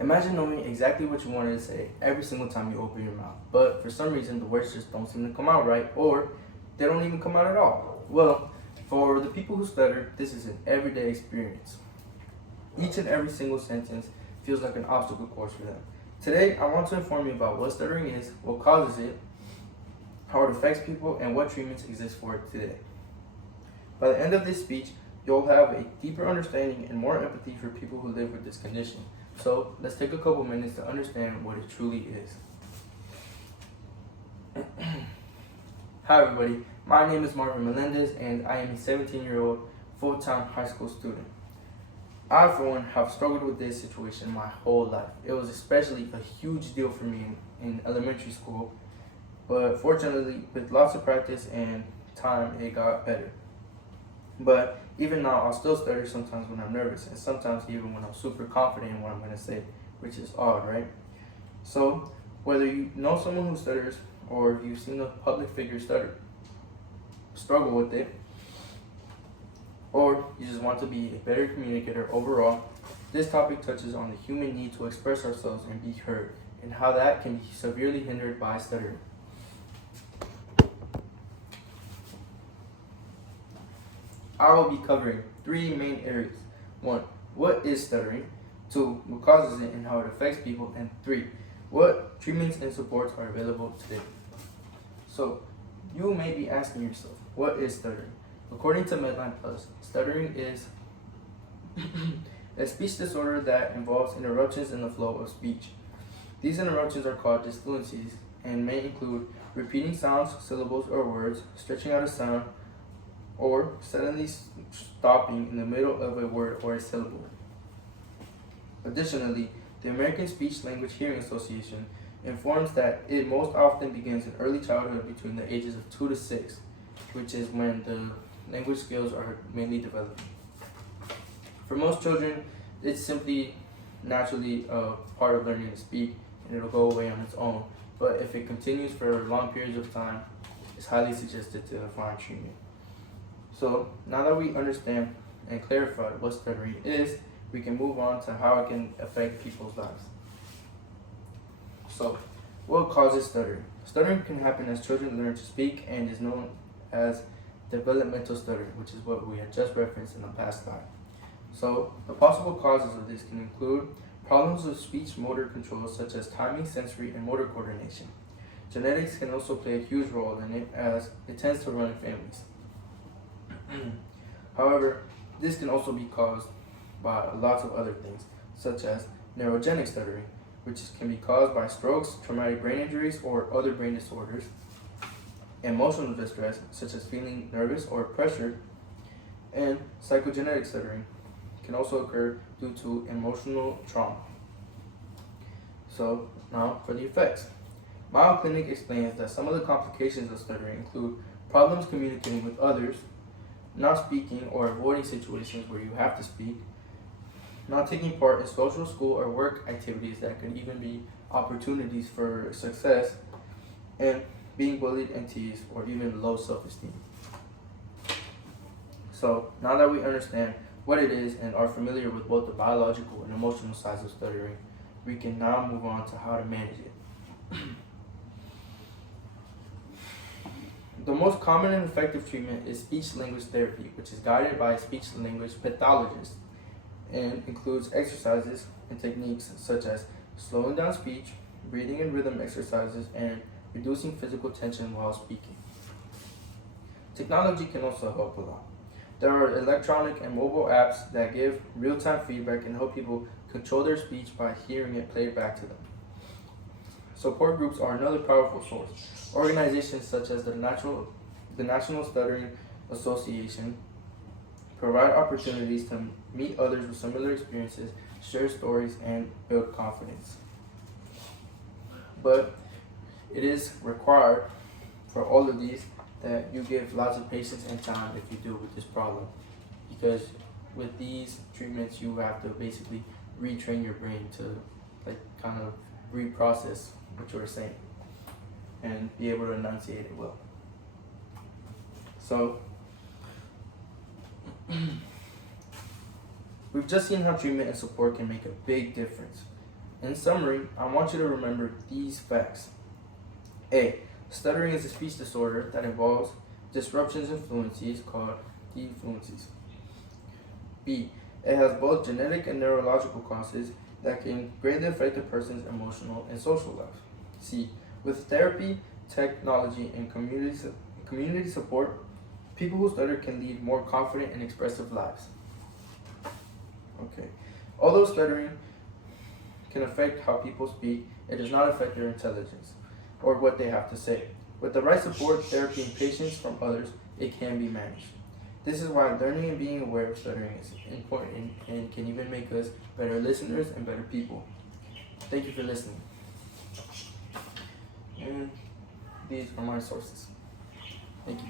Imagine knowing exactly what you wanted to say every single time you open your mouth, but for some reason the words just don't seem to come out right, or they don't even come out at all. Well, for the people who stutter, this is an everyday experience. Each and every single sentence feels like an obstacle course for them. Today, I want to inform you about what stuttering is, what causes it, how it affects people, and what treatments exist for it today. By the end of this speech, you'll have a deeper understanding and more empathy for people who live with this condition. So let's take a couple minutes to understand what it truly is. Hi everybody, my name is Marvin Melendez and I am a 17-year-old full-time high school student. I, for one, have struggled with this situation my whole life. It was especially a huge deal for me in elementary school, but fortunately, with lots of practice and time, it got better. But even now, I'll still stutter sometimes when I'm nervous, and sometimes even when I'm super confident in what I'm going to say, which is odd, right? So, whether you know someone who stutters, or you've seen a public figure struggle with it, or you just want to be a better communicator overall, this topic touches on the human need to express ourselves and be heard, and how that can be severely hindered by stuttering. I will be covering three main areas. 1. What is stuttering? 2. What causes it and how it affects people? And 3. What treatments and supports are available today? So, you may be asking yourself, what is stuttering? According to Medline Plus, stuttering is a speech disorder that involves interruptions in the flow of speech. These interruptions are called disfluencies and may include repeating sounds, syllables, or words, stretching out a sound, or suddenly stopping in the middle of a word or a syllable. Additionally, the American Speech Language Hearing Association informs that it most often begins in early childhood between the ages of 2 to 6, which is when the language skills are mainly developing. For most children, it's simply naturally a part of learning to speak, and it'll go away on its own. But if it continues for long periods of time, it's highly suggested to find treatment. So now that we understand and clarify what stuttering is, we can move on to how it can affect people's lives. So, what causes stuttering? Stuttering can happen as children learn to speak and is known as developmental stuttering, which is what we had just referenced in the past slide. So, the possible causes of this can include problems with speech motor control such as timing, sensory, and motor coordination. Genetics can also play a huge role in it as it tends to run in families. However, this can also be caused by lots of other things, such as neurogenic stuttering, which can be caused by strokes, traumatic brain injuries, or other brain disorders. Emotional distress, such as feeling nervous or pressured, and psychogenetic stuttering can also occur due to emotional trauma. So, now for the effects. Mayo Clinic explains that some of the complications of stuttering include problems communicating with others, not speaking or avoiding situations where you have to speak, not taking part in social, school, or work activities that could even be opportunities for success, and being bullied and teased, or even low self-esteem. So, now that we understand what it is and are familiar with both the biological and emotional sides of stuttering, we can now move on to how to manage it. The most common and effective treatment is speech-language therapy, which is guided by a speech-language pathologist and includes exercises and techniques such as slowing down speech, breathing and rhythm exercises, and reducing physical tension while speaking. Technology can also help a lot. There are electronic and mobile apps that give real-time feedback and help people control their speech by hearing it played back to them. Support groups are another powerful source. Organizations such as the National Stuttering Association provide opportunities to meet others with similar experiences, share stories, and build confidence. But it is required for all of these that you give lots of patience and time if you deal with this problem, because with these treatments you have to basically retrain your brain to kind of reprocess what you were saying and be able to enunciate it well. So we've just seen how treatment and support can make a big difference. In summary, I want you to remember these facts. A. Stuttering is a speech disorder that involves disruptions in fluencies called defluencies. B. It has both genetic and neurological causes that can greatly affect a person's emotional and social life. C. With therapy, technology, and community support, people who stutter can lead more confident and expressive lives. Okay. Although stuttering can affect how people speak, it does not affect their intelligence or what they have to say. With the right support, therapy, and patience from others, it can be managed. This is why learning and being aware of stuttering is important and can even make us better listeners and better people. Thank you for listening. And these are my sources. Thank you.